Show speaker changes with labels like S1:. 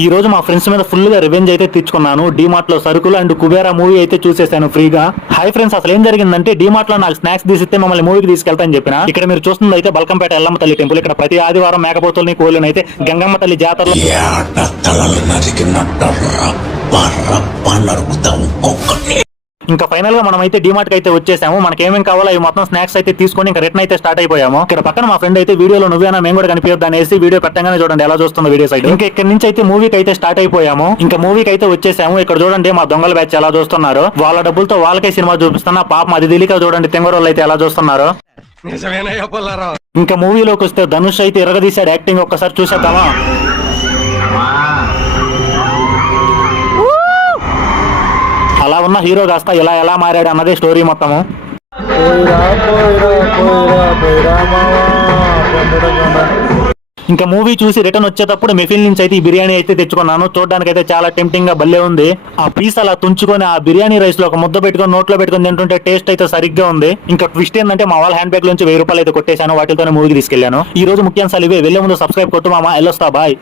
S1: ఈ రోజు మా ఫ్రెండ్స్ మీద ఫుల్గా రివెంజ్ అయితే తెచ్చుకున్నాను. డిమార్ట్లో సరుకులు అండ్ కుబేరా మూవీ అయితే చూసేసాను ఫ్రీగా. హై ఫ్రెండ్స్ అసలు ఏం జరిగిందంటే డిమార్ట్లో నాకు స్నాక్స్ తీసిస్తే మమ్మల్ని మూవీకి తీసుకెళ్తాని చెప్పిన. ఇక్కడ మీరు చూస్తుంది అయితే బల్కంపేట ఎల్లమ్మ తల్లి టెంపుల్ ఇక్కడ ప్రతి ఆదివారం మేకపోతుల్ని కోళ్ళని అయితే గంగమ్మ తల్లి జాతరలో
S2: ఏట
S1: ఇంకా ఫైనల్గా మనం అయితే డిమార్ట్కి అయితే వచ్చేసాము. మనకి ఏమేం కావాలో అవి మొత్తం స్నాక్స్ అయితే తీసుకొని ఇంకా రిటర్న్ అయితే స్టార్ట్ అయిపోయాము. ఇక్కడ పక్కన మా ఫ్రెండ్ అయితే వీడియోలో నువ్వేనా మేము కూడా కనిపించద్దు అనేసి వీడియో పెట్టగానే చూడండి ఎలా చూస్తుందో వీడియో సైడ్ ఇంకా ఇక్కడ నుంచి అయితే మూవీకి అయితే స్టార్ట్ అయిపోయాము. ఇంకా మూవీకి అయితే వచ్చేసాము. ఇక్కడ చూడండి మా దొంగల బ్యాచ్ ఎలా చూస్తున్నారు. వాళ్ళ డబ్బులతో వాళ్ళకే సినిమా చూపిస్తున్నా. పాపం అది తెలియక చూడండి తెంగరోళ్ళు అయితే ఎలా చూస్తున్నారు. ఇంకా మూవీలోకి వస్తే ధనుష్ అయితే ఇరగదీశాడు. యాక్టింగ్ ఒక్కసారి చూసేద్దామా? ఉన్న హీరో కాస్త ఇలా ఎలా మారాడు అన్నది స్టోరీ మొత్తము. ఇంకా మూవీ చూసి రిటర్న్ వచ్చేటప్పుడు మెఫిల్ నుంచి అయితే ఈ బిర్యానీ అయితే తెచ్చుకున్నాను. చూడడానికి అయితే చాలా టెంప్టింగ్గా భలే ఉంది. ఆ పీస్ అలా తుంచుకొని ఆ బిర్యానీ రైస్లో ఒక ముద్ద పెట్టుకొని నోట్లో పెట్టుకొని తింటుంటే టేస్ట్ అయితే సరిగ్గా ఉంది. ఇంకా ట్విస్ట్ ఏంటంటే మా వాళ్ళ హ్యాండ్ బ్యాగ్ నుంచి వెయ్యి రూపాయలు అయితే కొట్టేశాను. వాటితోనే మూవీకి తీసుకెళ్ళాను ఈ రోజు ముఖ్యాంశాలు ఇవే. వెళ్ళే ముందు సబ్స్క్రైబ్ కొట్టు మామ. ఎల్లొస్తా బాయ్.